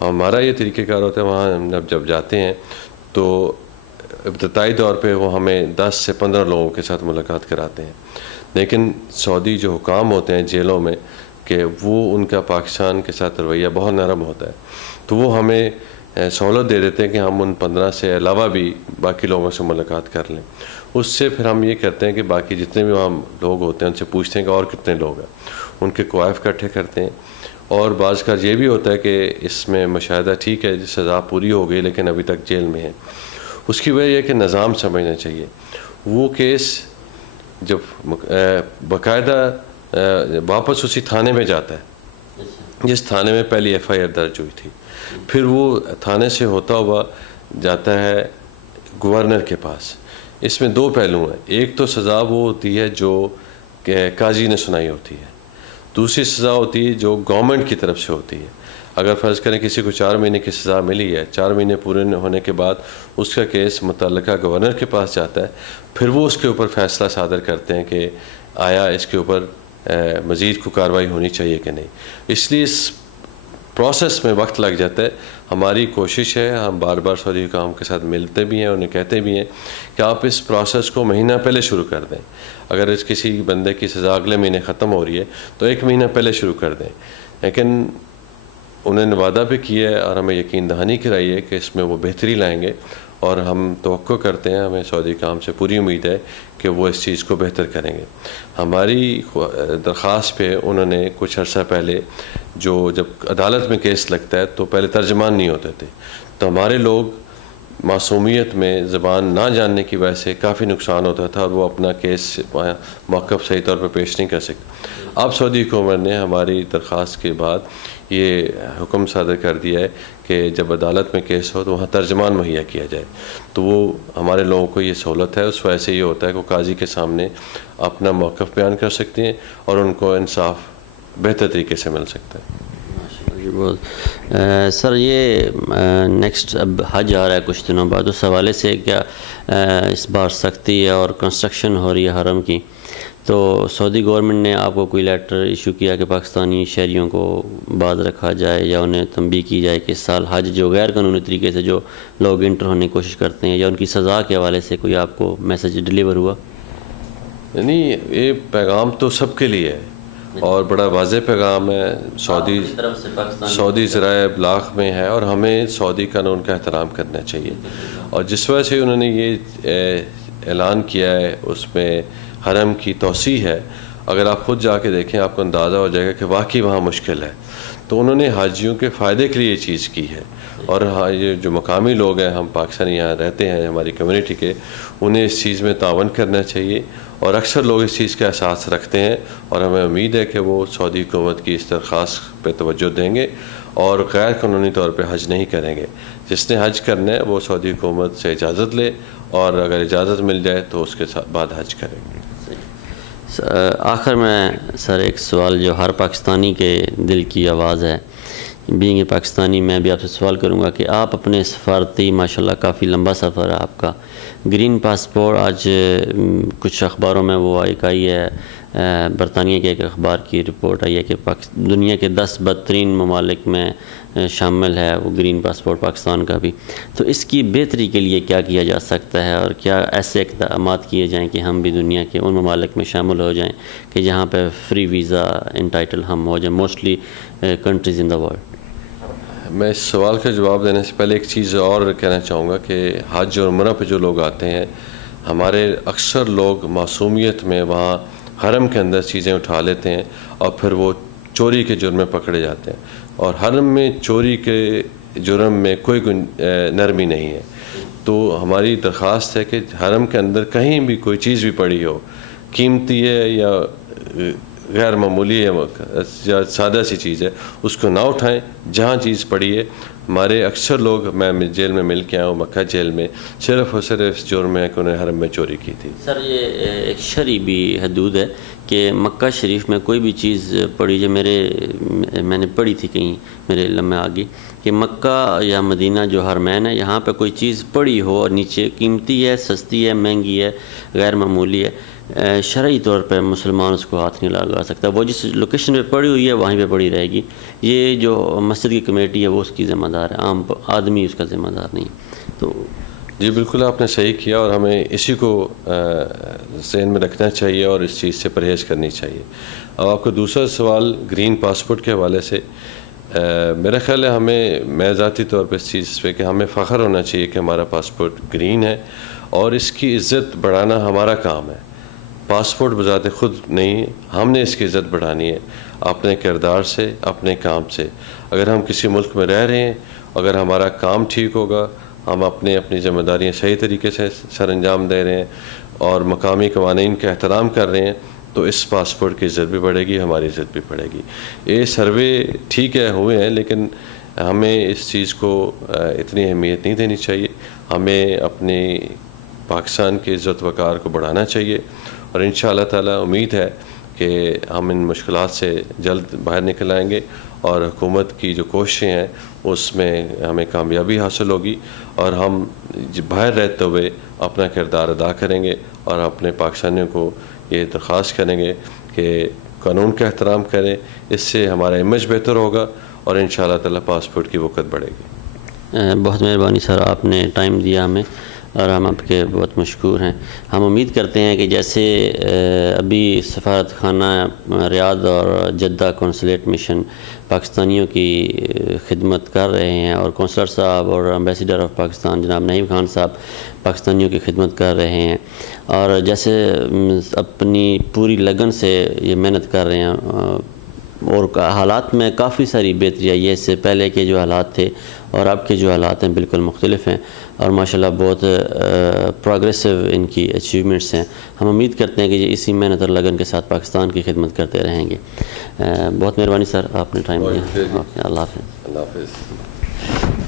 ہمارا یہ طریقہ کار ہوتا ہے، وہاں جب جاتے ہیں تو ابتدائی طور پہ وہ ہمیں 10 سے 15 لوگوں کے ساتھ ملاقات کراتے ہیں، لیکن سعودی جو حکام ہوتے ہیں جیلوں میں کہ وہ ان کا پاکستان کے ساتھ رویہ بہت نرم ہوتا ہے، تو وہ ہمیں سہولت دے دیتے ہیں کہ ہم ان 15 سے علاوہ بھی باقی لوگوں سے ملاقات کر لیں۔ اس سے پھر ہم یہ کرتے ہیں کہ باقی جتنے بھی وہاں لوگ ہوتے ہیں ان سے پوچھتے ہیں کہ اور کتنے لوگ ہیں، ان کے کوائف اکٹھے کرتے ہیں۔ اور بعض کا یہ بھی ہوتا ہے کہ اس میں مشاہدہ ٹھیک ہے، سزا پوری ہو گئی لیکن ابھی تک جیل میں ہے، اس کی وجہ یہ کہ نظام سمجھنا چاہیے۔ وہ کیس جب باقاعدہ واپس اسی تھانے میں جاتا ہے جس تھانے میں پہلی ایف آئی آر درج ہوئی تھی، پھر وہ تھانے سے ہوتا ہوا جاتا ہے گورنر کے پاس۔ اس میں 2 پہلو ہیں، ایک تو سزا وہ ہوتی ہے جو کہ قاضی نے سنائی ہوتی ہے، دوسری سزا ہوتی ہے جو گورنمنٹ کی طرف سے ہوتی ہے۔ اگر فرض کریں کسی کو 4 مہینے کی سزا ملی ہے، 4 مہینے پورے ہونے کے بعد اس کا کیس متعلقہ گورنر کے پاس جاتا ہے، پھر وہ اس کے اوپر فیصلہ صادر کرتے ہیں کہ آیا اس کے اوپر مزید کو کارروائی ہونی چاہیے کہ نہیں۔ اس لیے اس پروسیس میں وقت لگ جاتا ہے۔ ہماری کوشش ہے، ہم بار بار سعودی حکام کے ساتھ ملتے بھی ہیں، انہیں کہتے بھی ہیں کہ آپ اس پروسیس کو مہینہ پہلے شروع کر دیں۔ اگر اس کسی بندے کی سزا اگلے مہینے ختم ہو رہی ہے تو 1 مہینہ پہلے شروع کر دیں، لیکن انہوں نے وعدہ بھی کیا ہے اور ہمیں یقین دہانی کرائی ہے کہ اس میں وہ بہتری لائیں گے، اور ہم توقع کرتے ہیں، ہمیں سعودی حکام سے پوری امید ہے کہ وہ اس چیز کو بہتر کریں گے۔ ہماری درخواست پہ انہوں نے کچھ عرصہ پہلے جب عدالت میں کیس لگتا ہے تو پہلے ترجمان نہیں ہوتے تھے، تو ہمارے لوگ معصومیت میں زبان نہ جاننے کی وجہ سے کافی نقصان ہوتا تھا اور وہ اپنا کیس موقف صحیح طور پر پیش نہیں کر سکتے۔ اب سعودی حکومت نے ہماری درخواست کے بعد یہ حکم صادر کر دیا ہے کہ جب عدالت میں کیس ہو تو وہاں ترجمان مہیا کیا جائے، تو وہ ہمارے لوگوں کو یہ سہولت ہے۔ اس وجہ سے یہ ہوتا ہے کہ وہ قاضی کے سامنے اپنا موقف بیان کر سکتے ہیں اور ان کو انصاف بہتر طریقے سے مل سکتا ہے۔ سر یہ نیکسٹ اب حج آ رہا ہے کچھ دنوں بعد، اس حوالے سے کیا اس بار سختی ہے اور کنسٹرکشن ہو رہی ہے حرم کی، تو سعودی گورنمنٹ نے آپ کو کوئی لیٹر ایشو کیا کہ پاکستانی شہریوں کو باز رکھا جائے یا انہیں تنبیہ کی جائے کہ اس سال حج جو غیر قانونی طریقے سے جو لوگ انٹر ہونے کی کوشش کرتے ہیں یا ان کی سزا کے حوالے سے کوئی آپ کو میسج ڈیلیور ہوا؟ یعنی یہ پیغام تو سب کے لیے ہے اور بڑا واضح پیغام ہے، سعودی ذرائع ابلاغ میں ہے، اور ہمیں سعودی قانون کا احترام کرنا چاہیے۔ اور جس وجہ سے انہوں نے یہ اعلان کیا ہے اس میں حرم کی توسیع ہے، اگر آپ خود جا کے دیکھیں آپ کو اندازہ ہو جائے گا کہ واقعی وہاں مشکل ہے، تو انہوں نے حاجیوں کے فائدے کے لیے یہ چیز کی ہے۔ اور یہ جو مقامی لوگ ہیں، ہم پاکستانی یہاں رہتے ہیں ہماری کمیونٹی کے، انہیں اس چیز میں تعاون کرنا چاہیے، اور اکثر لوگ اس چیز کا احساس رکھتے ہیں، اور ہمیں امید ہے کہ وہ سعودی حکومت کی اس درخواست پہ توجہ دیں گے اور غیر قانونی طور پہ حج نہیں کریں گے۔ جس نے حج کرنا ہے وہ سعودی حکومت سے اجازت لے، اور اگر اجازت مل جائے تو اس کے بعد حج کریں گے۔ آخر میں سر ایک سوال جو ہر پاکستانی کے دل کی آواز ہے، بینگ اے پاکستانی، میں بھی آپ سے سوال کروں گا کہ آپ اپنے سفارتی ماشاءاللہ کافی لمبا سفر ہے آپ کا، گرین پاسپورٹ آج کچھ اخباروں میں وہ ایک آئی ہے، برطانیہ کے ایک اخبار کی رپورٹ آئی ہے کہ دنیا کے 10 بدترین ممالک میں شامل ہے وہ گرین پاسپورٹ پاکستان کا بھی، تو اس کی بہتری کے لیے کیا کیا جا سکتا ہے اور کیا ایسے اقدامات کیے جائیں کہ ہم بھی دنیا کے ان ممالک میں شامل ہو جائیں کہ جہاں پہ فری ویزا انٹائٹل ہم ہو جائیں mostly countries in the world? میں اس سوال کا جواب دینے سے پہلے ایک چیز اور کہنا چاہوں گا کہ حج اور عمرہ پہ جو لوگ آتے ہیں، ہمارے اکثر لوگ معصومیت میں وہاں حرم کے اندر چیزیں اٹھا لیتے ہیں اور پھر وہ چوری کے جرم میں پکڑے جاتے ہیں، اور حرم میں چوری کے جرم میں کوئی نرمی نہیں ہے۔ تو ہماری درخواست ہے کہ حرم کے اندر کہیں بھی کوئی چیز بھی پڑی ہو، قیمتی ہے یا غیر معمولی ہے یا سادہ سی چیز ہے، اس کو نہ اٹھائیں۔ جہاں چیز پڑی ہے، ہمارے اکثر لوگ، میں جیل میں مل کے آیا ہوں مکہ جیل میں، صرف اور صرف اس جرم ہے کہ انہیں حرم میں چوری کی تھی۔ سر یہ ایک شرعی بھی حدود ہے کہ مکہ شریف میں کوئی بھی چیز پڑی جو میں نے پڑھی تھی کہیں میرے علم میں آگے کہ مکہ یا مدینہ جو حرمین ہے، یہاں پہ کوئی چیز پڑی ہو اور نیچے قیمتی ہے، سستی ہے، مہنگی ہے، غیر معمولی ہے، شرعی طور پہ مسلمان اس کو ہاتھ نہیں لگا سکتا. وہ جس لوکیشن پہ پڑی ہوئی ہے وہیں پہ پڑی رہے گی. یہ جو مسجد کی کمیٹی ہے وہ اس کی ذمہ دار ہے, عام آدمی اس کا ذمہ دار نہیں. تو جی بالکل آپ نے صحیح کیا, اور ہمیں اسی کو ذہن میں رکھنا چاہیے اور اس چیز سے پرہیز کرنی چاہیے. اب آپ کا دوسرا سوال گرین پاسپورٹ کے حوالے سے, میرا خیال ہے میں ذاتی طور پہ اس چیز پہ کہ ہمیں فخر ہونا چاہیے کہ ہمارا پاسپورٹ گرین ہے, اور اس کی عزت بڑھانا ہمارا کام ہے. پاسپورٹ بذات خود نہیں, ہم نے اس کی عزت بڑھانی ہے اپنے کردار سے, اپنے کام سے. اگر ہم کسی ملک میں رہ رہے ہیں, اگر ہمارا کام ٹھیک ہوگا, ہم اپنی ذمہ داریاں صحیح طریقے سے سر انجام دے رہے ہیں اور مقامی قوانین کا احترام کر رہے ہیں, تو اس پاسپورٹ کی عزت بھی بڑھے گی, ہماری عزت بھی بڑھے گی. یہ سروے ٹھیک ہے ہوئے ہیں, لیکن ہمیں اس چیز کو اتنی اہمیت نہیں دینی چاہیے. ہمیں اپنی پاکستان کی عزت وقار کو بڑھانا چاہیے, اور انشاءاللہ تعالی امید ہے کہ ہم ان مشکلات سے جلد باہر نکل آئیں گے, اور حکومت کی جو کوششیں ہیں اس میں ہمیں کامیابی حاصل ہوگی, اور ہم باہر رہتے ہوئے اپنا کردار ادا کریں گے, اور اپنے پاکستانیوں کو یہ درخواست کریں گے کہ قانون کا احترام کریں. اس سے ہمارا امیج بہتر ہوگا, اور انشاءاللہ تعالی پاسپورٹ کی وقت بڑھے گی. بہت مہربانی سر, آپ نے ٹائم دیا ہمیں, اور ہم آپ کے بہت مشکور ہیں. ہم امید کرتے ہیں کہ جیسے ابھی سفارت خانہ ریاض اور جدہ کونسلیٹ مشن پاکستانیوں کی خدمت کر رہے ہیں, اور کونسلر صاحب اور امبیسیڈر آف پاکستان جناب نعیم خان صاحب پاکستانیوں کی خدمت کر رہے ہیں, اور جیسے اپنی پوری لگن سے یہ محنت کر رہے ہیں, اور حالات میں کافی ساری بہتری آئی ہے. اس سے پہلے کے جو حالات تھے اور اب کے جو حالات ہیں بالکل مختلف ہیں, اور ماشاءاللہ بہت پروگریسو ان کی اچیومنٹس ہیں. ہم امید کرتے ہیں کہ یہ اسی محنت اور لگن کے ساتھ پاکستان کی خدمت کرتے رہیں گے. بہت مہربانی سر, آپ نے ٹائم دیا. اللہ حافظ. اللہ حافظ.